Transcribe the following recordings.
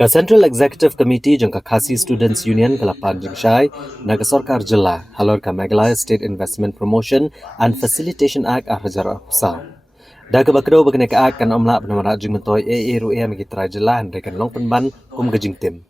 Ka Central Executive Committee jang ka Khasi Students Union kalapan jing syai na ka Sarkar Jilla halor ka Meghalaya State Investment Promotion and Facilitation Act arhajar arpusaw. Da ka bakdo bagane ka act kan omla penamara jing mentoy ru'ya magitray Jilla andre kan long penban kum gajing tim.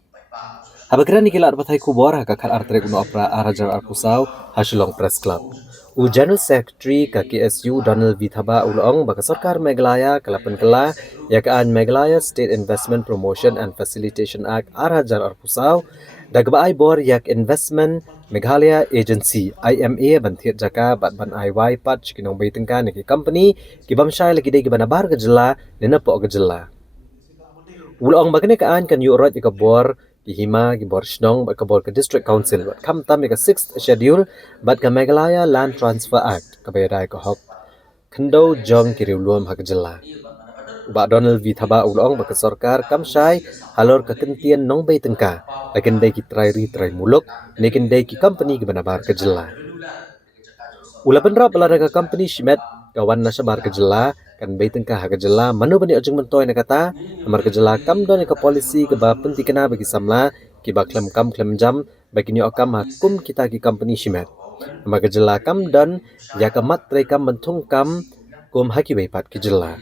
Habakran ni kilat bathai kubor ka khar artre kuno opera arhajar arpusaw hasilong press club. U General Secretary ka KSU Donald Vithaba ulong baka Sarkar Meghalaya kalapan kala yakaan Meghalaya State Investment Promotion and Facilitation Act arhajar arpusaw dagbaay bor yak investment Meghalaya Agency IMA banthir jaka bat ban IY pat chikinong baitengka niki company kibamshay lagi day gibanabar ka jilla ninapo ka jilla. Ulong bagane kaan kan yurat ikabor Hima gibor shnong bat kabor ke District Council bat kam tam ka 6th schedule bat ka Meghalaya Land Transfer Act kabayadai ka hok kendo jong kiriuluam hak jilla. Ba Donald V Thaba ulong ba ka sarkar kamshay halor ka kentian nong bay tengka lakin day ki try muluk nekin day ki company gibanabar ka jilla. Ulapan rap balada ka company shimet kawan na sabar ka jilla kan bay tengka hak jilla manu bani ajeng mentoy na kata amar ka jilla kam don ka policy ka ba penti kana bagi samla ki ba klem jam bagi ni okam hakum kita ki company shimet amar ka jilla kam don ya ka mat trai kam mentung kam kum haki bay pat ki jilla.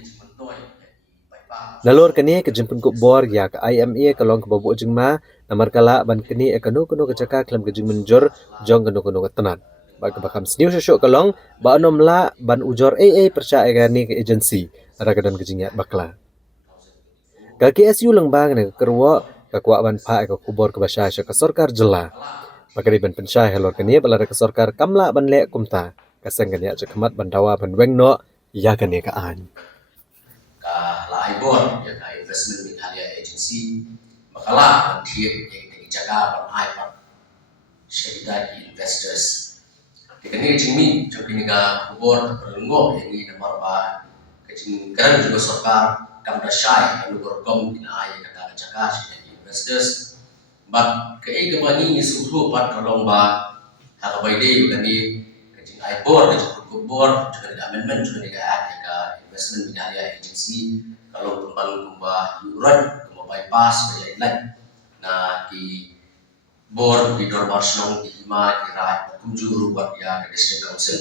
Nalor kani ke jempun ku bor ya ke IMA kalong ke babu jengma namar kala ban kani kanu ke caka klam ke jeng menjur jong kanu ke tenat ba ke bakam sniu syuk kalong ba anom la ban ujor percaya gani ke agency ada kadan ke jingat bakla ka KSU lengbang ne kerwa ka kwa ban pa ke kubor ke basya ke sarkar jilla bakari ban pensyai halor kani balada ke sarkar kamla ban le kumta kaseng kani ajak kemat ban dawa ban wengno ya kani ka an Laibor ya ka investment Meghalaya agency makala tiap yang jaga ban IPAT syarikat investors kini jimi jokini ka kubor perlenggo yang ini nomor ba kecing kerana juga sarkar kam dasyai anu berkom ina ay kata jaga syarikat investors but kei gabani suhu pat tolong ba hakabaide begani kecing IPOR kecing kubor juga ada amendment juga ada ka investment Meghalaya agency kalau pembangun kumbah yuran kumbah bypass banyak lain na di bor di dorbar senong di hima di rai kunjuru buat ya ke district council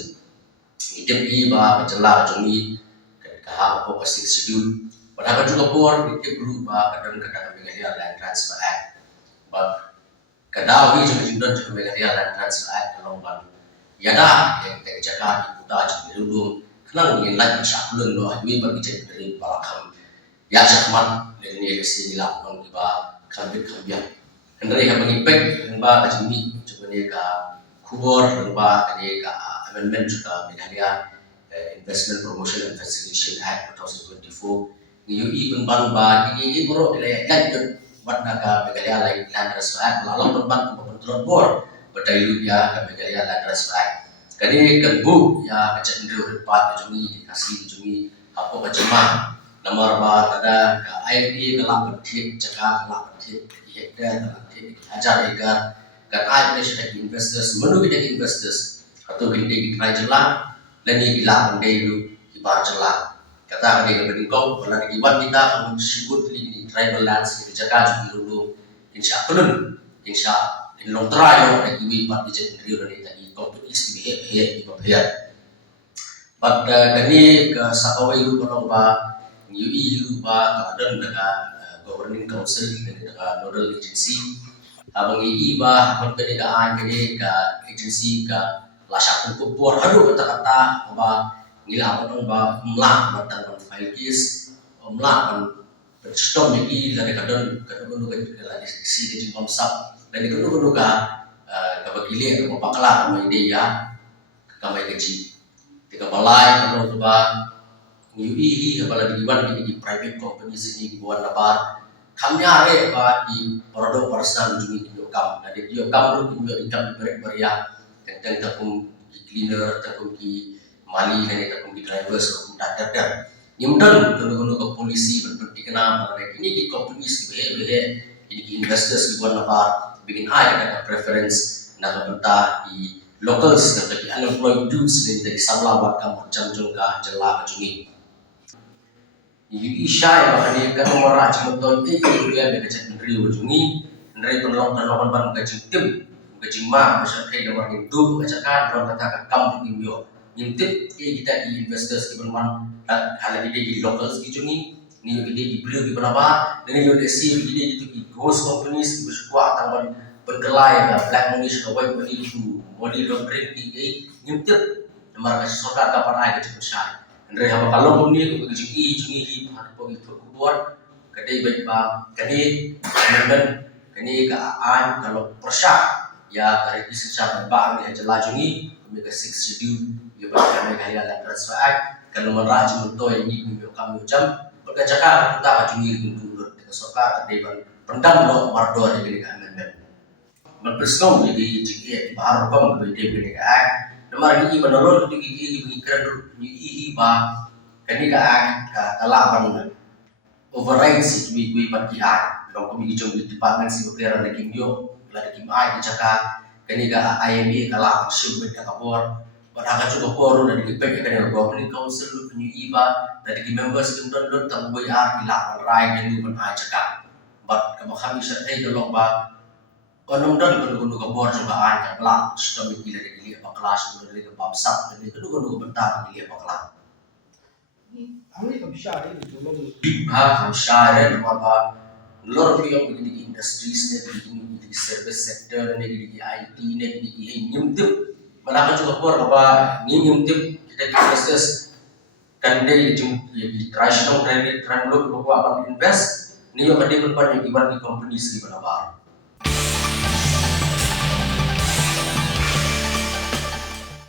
idem iba berjelas jongi ke kahap apa pasti schedule padahal juga bor idem berubah kadang Meghalaya Land Transfer Act but kadawi juga Meghalaya Land Transfer Act kalau ban ya dah yang tak jaga di kota jadi dulu kenang ingin lain masyarakat lo adui bagi jadi dari balakam ya sakman dari ni lesi nila orang tiba kambit kambian kendari yang mengipek lembah kajimi juga ni ka kubor lembah ni ka amendment juga Meghalaya Investment Promotion and Facilitation Act 2024 ni UI penban ba ini boro ile lanjut buat naga Meghalaya Land Transfer Act lalu penban pembentukan bor berdailu ya ka Meghalaya Land Transfer Act kani kembu ya kecendero depan kajimi kasih kajimi apa kajema nomor ba ada ka IMA kelak penting jaga kelak penting hektar kelak penting ajar agar kan ai punya investors menu kita investors atau kita kira jelas dan ini gila pandai lu ibar jelas kata dia berdingkong kalau dibuat kita akan sebut ini tribal lands kita jaga dulu insya in long trial yang ibu ibar di jadi dari tadi kompetisi bihe but kani ke sakawai lu kalau ba UI lupa keadaan dengan governing council dengan nodal agency abang iba pendidikan ini ke agency ke lasak kubur aduh kata-kata apa ngila apa ba mlah batang file case mlah stop ni dari kadang ke agency di konsep dan itu ka kabagili apa pakala apa ide ya kamai gaji tiga balai kalau ba UI apalagi di private company sini di buat lebar kami are ba di produk personal juga di kam ada di kam lu juga income beria tentang takum di cleaner takum di mali dan takum di drivers dan nyemdan ke polisi berpenting kenapa ini di company sebagai ini investors di buat lebar bikin ada preference nak bentar di locals seperti unemployed dudes dari samla buat kamu jam jengkah jelah kejungi Isya bahkan dia kan nomor cimton dia bekerja menteri ujungi menteri penolong ban gaji tim gaji ma besar kayak nomor itu baca kan orang kata kam di New ngintip kita di investors di berman hal di locals ujungi ni di beliau di berapa dan ni di si di di ghost companies di bersuah tangan berkelai black money sudah white money itu money laundering di ngintip nomor kasih sokar kapan aja cukup syai Andre haba kalong ni ko jungi po ito kubuat kadai baik ba kani amendment kani ka aan kalau persya ya kari kisah sa ba ni jala jungi kami ka 6 schedule ya ba kami kaya la transfer act kalau meraj munto ini kami jam pagkajaka kita ka jungi dulu ka soka kadai ban pendam no mardo ni ka amendment berpersong jadi jiki bahar pam ka bede ka act namar ni menolong di pikiran ni ba kani ka kalaban override si wi pagi dong kami hijau di department si bekerja lagi mio lagi mai di caka kani ka IMB kala sub ka kapor pada juga por dan di pek kan government council ni iba dari members kunton don tang boy ila rai kan du ban caka but kami sa tay dolok ba konom don kudu kapor coba ka kala sudah mikir dari kelas dari ke bamsap dan itu kudu bentar di kelas Kami kabisyahe tulong Syariah apa lor yang begini industries ne begini di service sector ne di IT ne di nyumtip malaka juga por apa ni nyumtip kita di business kan dia di traditional trend lo ko apa invest ni yo kadi pun di companies di mana